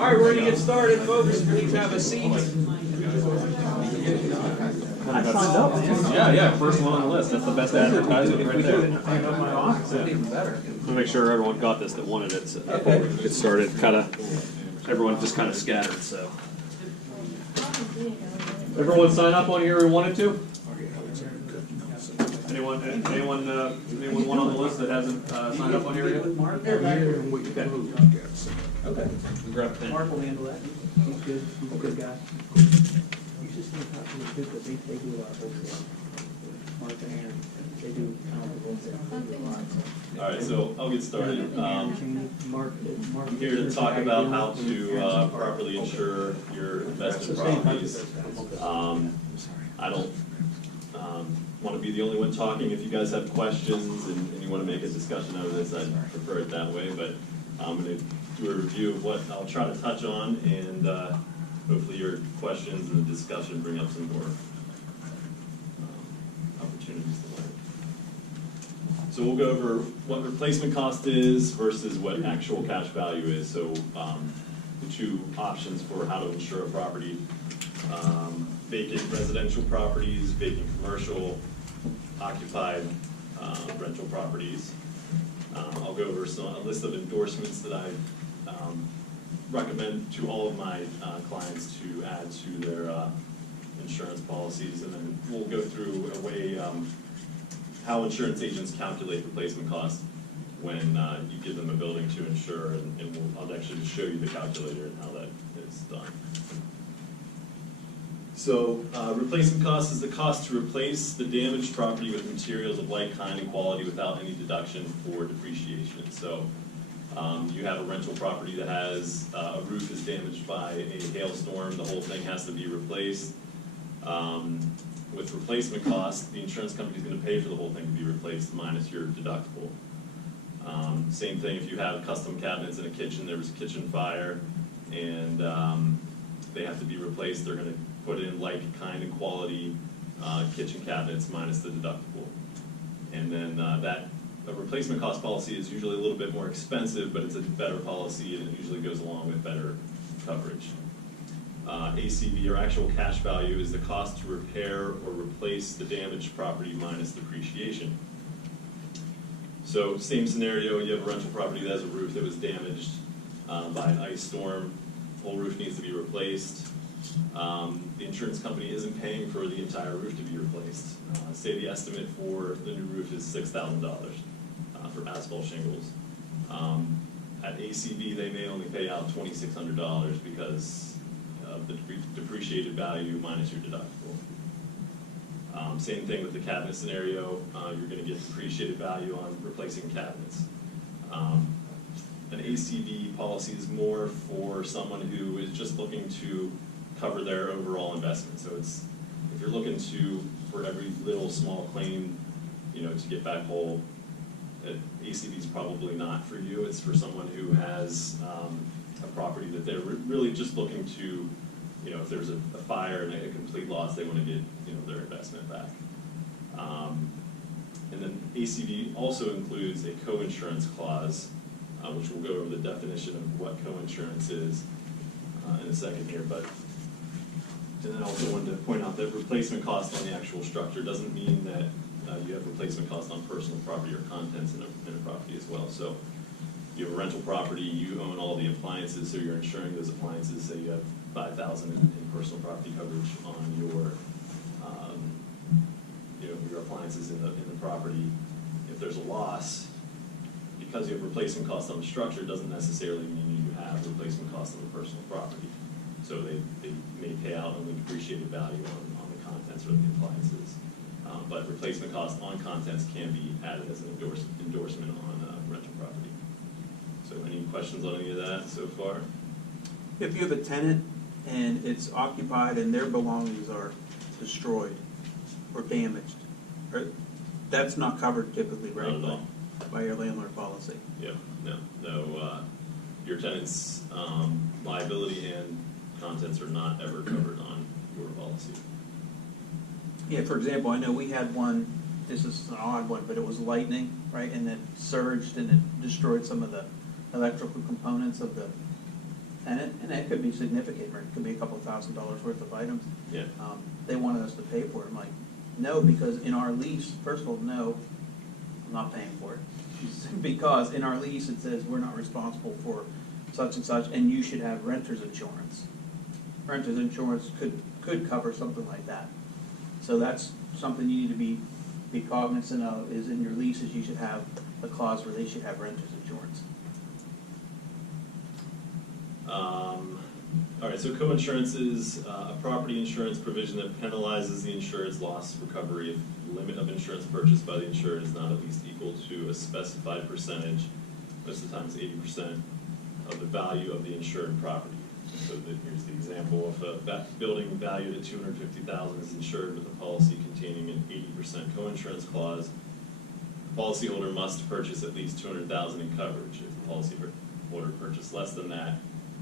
All right, we're going to get started, folks. Please have a seat. I signed up. Yeah, first one on the list. That's the best advertising right there. My office, that's even better. I'll make sure everyone got this that wanted it. So before we get started, everyone just kind of scattered. So everyone sign up on here who wanted to. Anyone one on the list that hasn't signed up on here yet? Okay. Grab a pen. Mark will handle that. He's good. He's a good guy. You should see how he's good, but they do a lot of wholesale. Mark and Aaron, they do kind of wholesale. All right, so I'll get started. Mark, I'm here to talk about how to properly insure your investment properties. I don't want to be the only one talking. If you guys have questions and you want to make a discussion out of this, I'd prefer it that way. But I'm going to do a review of what I'll try to touch on, and hopefully your questions and the discussion bring up some more opportunities to learn. So we'll go over what replacement cost is versus what actual cash value is. So the two options for how to insure a property: vacant residential properties, vacant commercial, occupied rental properties. I'll go over a list of endorsements that I recommend to all of my clients to add to their insurance policies, and then we'll go through a way how insurance agents calculate replacement costs when you give them a building to insure, and I'll actually just show you the calculator and how that is done. So replacement cost is the cost to replace the damaged property with materials of like kind and quality without any deduction for depreciation. So you have a rental property that has a roof is damaged by a hailstorm, the whole thing has to be replaced. With replacement cost, the insurance company is going to pay for the whole thing to be replaced minus your deductible. Same thing if you have custom cabinets in a kitchen, there was a kitchen fire, and they have to be replaced, they're going to put in like kind and quality kitchen cabinets minus the deductible. And then a replacement cost policy is usually a little bit more expensive, but it's a better policy and it usually goes along with better coverage. ACV, or actual cash value, is the cost to repair or replace the damaged property minus depreciation. So same scenario, you have a rental property that has a roof that was damaged by an ice storm, whole roof needs to be replaced. The insurance company isn't paying for the entire roof to be replaced. Say the estimate for the new roof is $6,000 for asphalt shingles. At ACV, they may only pay out $2,600 because of the depreciated value minus your deductible. Same thing with the cabinet scenario. You're going to get depreciated value on replacing cabinets. An ACV policy is more for someone who is just looking to cover their overall investment. So it's, if you're looking for every little small claim, to get back whole, ACV is probably not for you. It's for someone who has a property that they're really just looking to, if there's a fire and a complete loss, they want to get their investment back. And then ACV also includes a co-insurance clause, which we'll go over the definition of what co-insurance is in a second here. And then I also wanted to point out that replacement cost on the actual structure doesn't mean that you have replacement cost on personal property or contents in a property as well. So you have a rental property, you own all the appliances, so you're insuring those appliances. Say you have $5,000 in personal property coverage on your your appliances in the property. If there's a loss, because you have replacement cost on the structure, doesn't necessarily mean you have replacement cost on the personal property. So they may pay out on the depreciated value on the contents or the appliances. But replacement cost on contents can be added as an endorsement on rental property. So any questions on any of that so far? If you have a tenant and it's occupied and their belongings are destroyed or damaged, that's not covered typically, right? Not at all. By your landlord policy. Yeah, no. Your tenant's liability and contents are not ever covered on your policy. Yeah, for example, I know we had one, this is an odd one, but it was lightning, right? And it surged and it destroyed some of the electrical components of the tenant, and that could be significant, right? It could be a couple $1,000s worth of items. Yeah. They wanted us to pay for it. I'm like, no, because in our lease, first of all, no, I'm not paying for it. Because in our lease, it says we're not responsible for such and such, and you should have renter's insurance. Renter's insurance could cover something like that. So that's something you need to be cognizant of, is in your leases, you should have a clause where they should have renter's insurance. All right, so co-insurance is a property insurance provision that penalizes the insured's loss recovery if the limit of insurance purchased by the insured is not at least equal to a specified percentage, most of the time it's 80%, of the value of the insured property. So here's the example: if a building valued at $250,000 is insured with a policy containing an 80% co-insurance clause, the policyholder must purchase at least $200,000 in coverage. If the policyholder purchased less than that,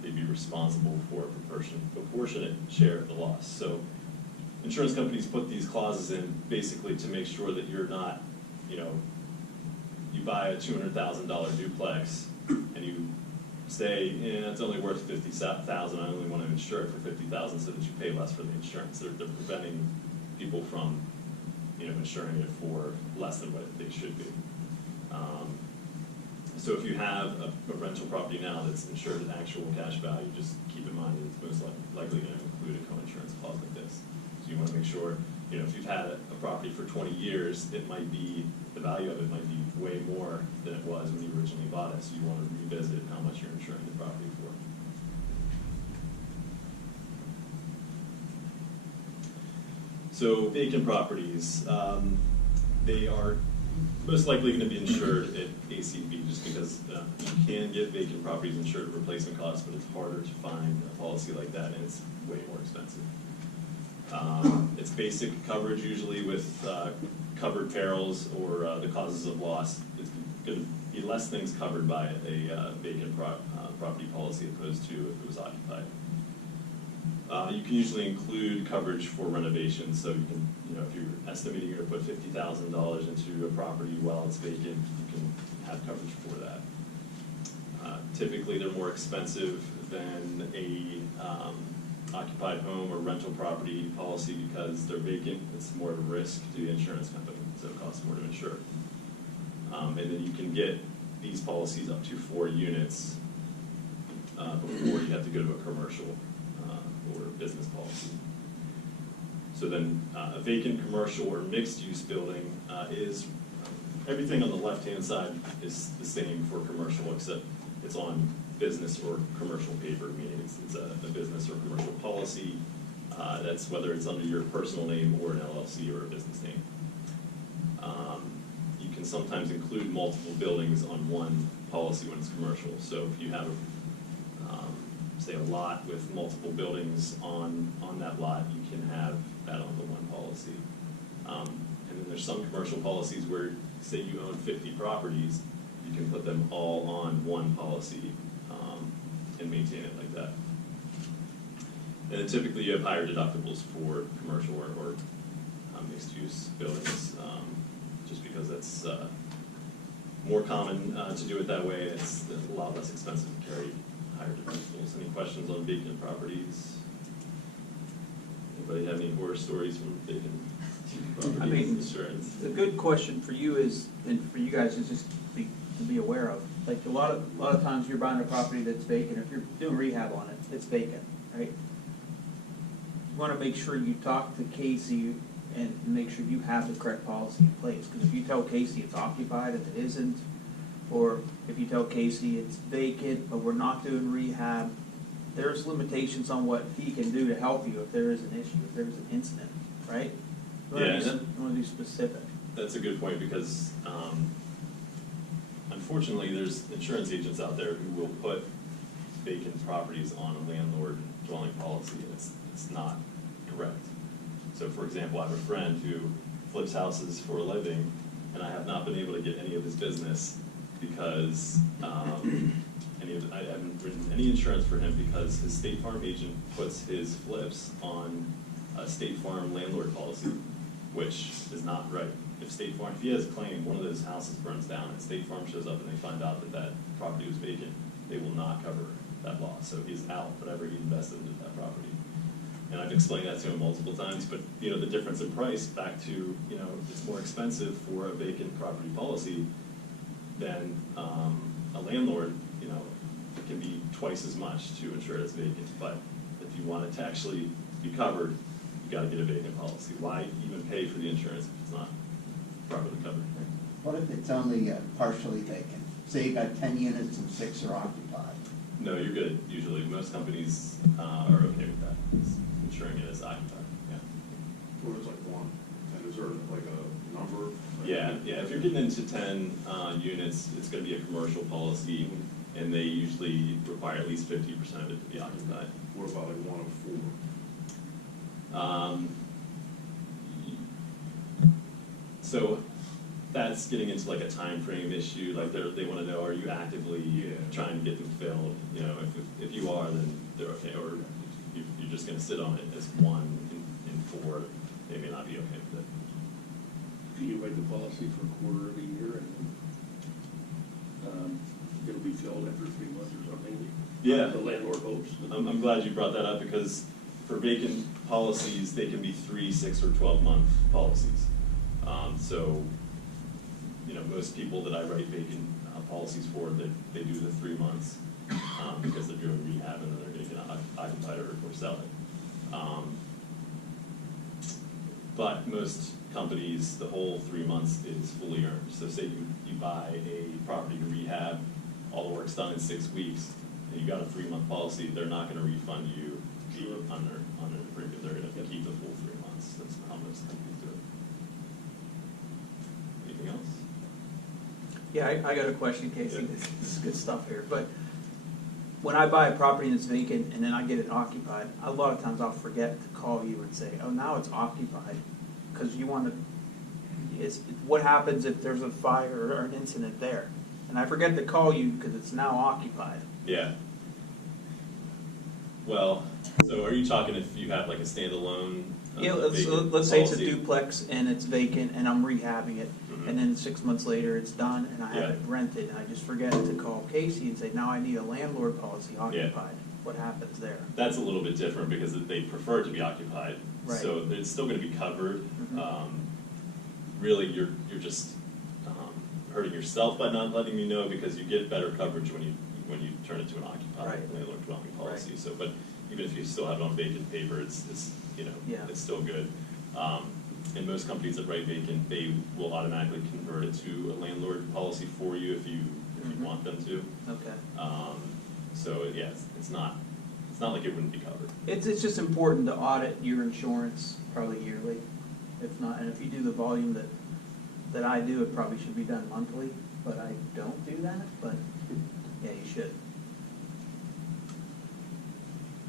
they'd be responsible for a proportionate share of the loss. So insurance companies put these clauses in basically to make sure that you're not, you buy a $200,000 duplex and you say, it's only worth $50,000, I only want to insure it for $50,000 so that you pay less for the insurance. They're preventing people from, insuring it for less than what they should be. So if you have a rental property now that's insured at actual cash value, just keep in mind that it's most likely going to include a co-insurance clause like this. So you want to make sure, if you've had a property for 20 years, the value of it might be way more than it was when you originally bought it. So you want to revisit how much you're insuring the property for. So vacant properties, they are most likely going to be insured at ACV just because you can get vacant properties insured at replacement costs, but it's harder to find a policy like that, and it's way more expensive. It's basic coverage usually with covered perils or the causes of loss. It's going to be less things covered by a vacant property policy opposed to if it was occupied. You can usually include coverage for renovations, so you can, if you're estimating you're going to put $50,000 into a property while it's vacant, you can have coverage for that. Typically, they're more expensive than a occupied home or rental property policy because they're vacant. It's more of a risk to the insurance company, so it costs more to insure. And then you can get these policies up to 4 units before you have to go to a commercial or business policy. So then a vacant commercial or mixed-use building is, everything on the left-hand side is the same for commercial except it's on business or commercial paper, meaning it's a business or commercial policy. That's whether it's under your personal name or an LLC or a business name. You can sometimes include multiple buildings on one policy when it's commercial. So if you have say a lot with multiple buildings on that lot, you can have that on the one policy. And then there's some commercial policies where, say you own 50 properties, you can put them all on one policy and maintain it like that. And then typically you have higher deductibles for commercial or mixed-use buildings, just because that's more common to do it that way. It's a lot less expensive to carry higher deductibles. Any questions on vacant properties? Anybody have any horror stories from vacant property insurance? The good question for you is, and for you guys, is just to be aware of. Like a lot of times you're buying a property that's vacant. If you're doing rehab on it, it's vacant, right? You want to make sure you talk to Casey and make sure you have the correct policy in place. Because if you tell Casey it's occupied and it isn't, or if you tell Casey it's vacant but we're not doing rehab, there's limitations on what he can do to help you if there is an issue, if there's an incident, right? You want to be specific. That's a good point because unfortunately there's insurance agents out there who will put vacant properties on a landlord dwelling policy, and it's not correct. So for example, I have a friend who flips houses for a living, and I have not been able to get any of his business because I haven't written any insurance for him because his State Farm agent puts his flips on a State Farm landlord policy, which is not right. If he has a claim, one of those houses burns down, and State Farm shows up and they find out that that property was vacant, they will not cover that loss. So he's out whatever he invested into that property. And I've explained that to him multiple times, but the difference in price back to, it's more expensive for a vacant property policy than a landlord, it can be twice as much to insure it as vacant. But if you want it to actually be covered, you gotta get a vacant policy. Why even pay for the insurance if it's not properly covered? What if it's only partially vacant? Say you got 10 units and 6 are occupied. No, you're good, usually. Most companies are okay with that, insuring it as occupied, yeah. What is like one, and is there like a number? Yeah, if you're getting into 10 units, it's gonna be a commercial policy, and they usually require at least 50% of it to be occupied. What about like 1 of 4? So that's getting into like a time frame issue, like they wanna know, are you actively trying to get them filled? If you are, then they're okay, or if you're just gonna sit on it as 1 in 4, they may not be okay with it. Can you write the policy for a quarter of a year and it'll be filled after 3 months or something? Yeah. The landlord hopes. I'm glad you brought that up, because for vacant policies, they can be 3, 6, or 12-month policies. So, most people that I write vacant policies for, they do the 3 months because they're doing rehab and then they're going to get occupied or sell it. But most companies, the whole 3 months is fully earned. So say you buy a property to rehab, all the work's done in 6 weeks, and you got a 3-month policy, they're not going to refund you under the premium. They're going to keep the full 3 months. That's how most companies do it. Anything else? Yeah, I got a question, Casey. This is good stuff here. But when I buy a property and it's vacant and then I get it occupied, a lot of times I'll forget to call you and say, oh, now it's occupied. Because you want to, what happens if there's a fire or an incident there? And I forget to call you because it's now occupied. Yeah. Well, so are you talking if you have like a standalone Yeah, vacant let's say it's a policy? duplex and it's vacant and I'm rehabbing it, and then 6 months later it's done and I have it rented, and I just forget to call Casey and say, now I need a landlord policy occupied. What happens there? That's a little bit different because they prefer it to be occupied, Right. so it's still going to be covered. Mhm. Really, you're just hurting yourself by not letting me know, because you get better coverage when you turn it to an occupied Right. landlord dwelling policy. So, but even if you still have it on vacant paper, it's Yeah. it's still good. And most companies that write vacant, they will automatically convert it to a landlord policy for you if you want them to. Okay. So yeah, it's not like it wouldn't be covered. It's just important to audit your insurance probably yearly, if not, and if you do the volume that I do, it probably should be done monthly, but I don't do that, but yeah, you should.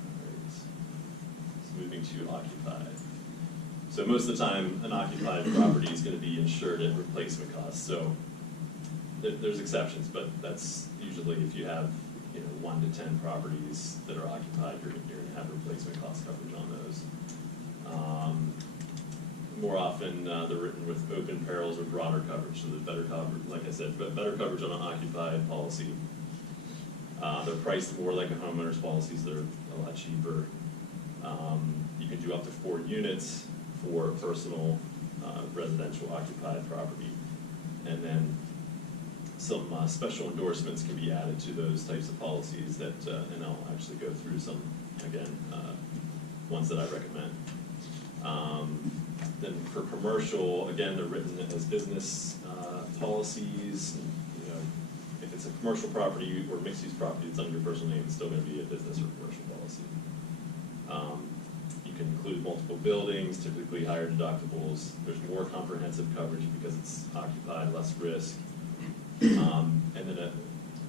Alright. So moving to occupied. So most of the time, an occupied property is going to be insured at replacement cost. So there's exceptions, but that's usually if you have 1 to 10 properties that are occupied, you're going to have replacement cost coverage on those. More often, they're written with open perils or broader coverage, so there's better coverage, like I said, but better coverage on an occupied policy. They're priced more like a homeowner's policies. They're a lot cheaper. You can do up to 4 units for personal residential occupied property. And then some special endorsements can be added to those types of policies that, and I'll actually go through some, again, ones that I recommend. Then for commercial, again, they're written as business policies. If it's a commercial property or mixed-use property that's under your personal name, it's still going to be a business or commercial policy. You can include multiple buildings, typically higher deductibles. There's more comprehensive coverage because it's occupied, less risk. And then a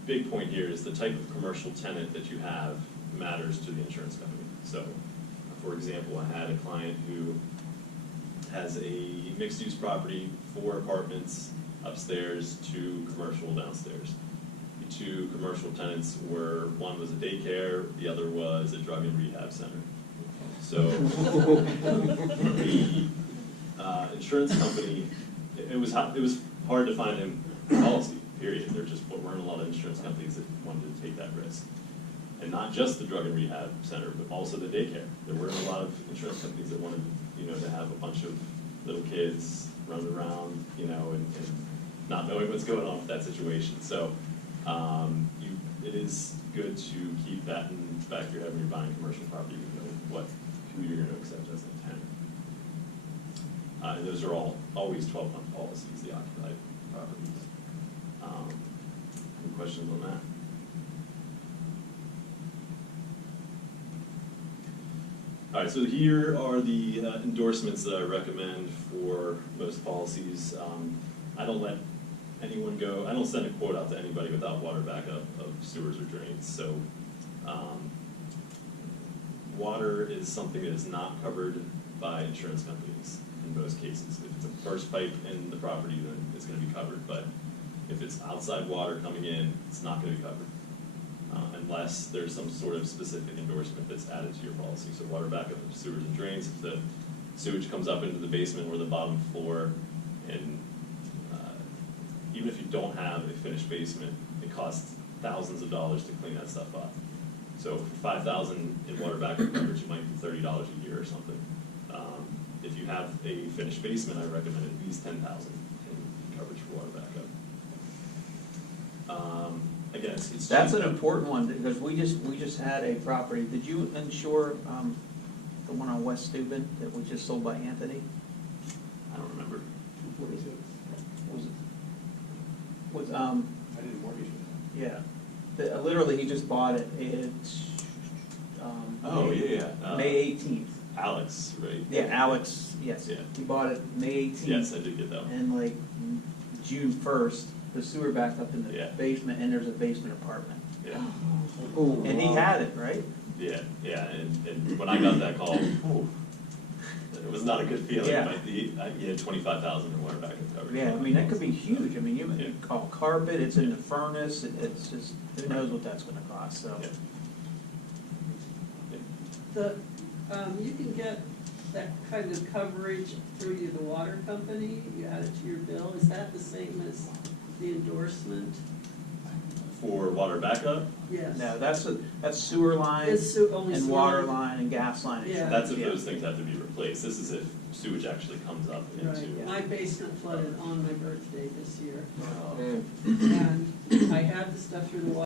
big point here is the type of commercial tenant that you have matters to the insurance company. So, for example, I had a client who has a mixed-use property, 4 apartments upstairs, 2 commercial downstairs. The 2 commercial tenants were, one was a daycare, the other was a drug and rehab center. So the insurance company, it was hard to find him a policy, period. There just weren't a lot of insurance companies that wanted to take that risk. And not just the drug and rehab center, but also the daycare. There were a lot of insurance companies that wanted, to have a bunch of little kids running around, and not knowing what's going on with that situation. So, it is good to keep that in the back of your head when you're buying commercial property, who you're gonna accept as a tenant. And those are always 12-month policies, the occupied properties. Any questions on that? All right, so here are the endorsements that I recommend for most policies. I don't let anyone go, I don't send a quote out to anybody without water backup of sewers or drains. So water is something that is not covered by insurance companies in most cases. If it's a burst pipe in the property, then it's gonna be covered. But if it's outside water coming in, it's not gonna be covered. Unless there's some sort of specific endorsement that's added to your policy. So water backup of sewers and drains, if the sewage comes up into the basement or the bottom floor, and even if you don't have a finished basement, it costs thousands of dollars to clean that stuff up. So for $5,000 in water backup coverage, it might be $30 a year or something. If you have a finished basement, I recommend at least $10,000 in coverage for water backup. Again, it's That's cheap. an important one, because we just had a property, did you insure, the one on West Steuben that we just sold by Anthony? I don't remember. What is it? Was, I didn't mortgage it. yeah, literally, he just bought it, it's, Oh, yeah. May 18th. Alex, right? Yeah, Alex, yes. Yeah. He bought it May 18th. Yes, I did get that one. And like June 1st, the sewer backed up in the Yeah. basement, and there's a basement apartment. Yeah, And he had it, right? yeah, and when I got that call, it was not a good feeling. Yeah. He had 25,000 in water backup coverage. Yeah, I mean, that could be huge. I mean, Yeah. you call carpet, it's in the furnace, it's just, who knows what that's gonna cost, so. Yeah. You can get that kind of coverage through the water company, you add it to your bill, is that the same as the endorsement? For water backup, Yes. No, that's sewer line It's only and sewer water line. line and gas line. Yeah. that's if Yeah. those things have to be replaced. This is if sewage actually comes up into. Right, my basement flooded on my birthday this year, Oh. and I had the stuff through the water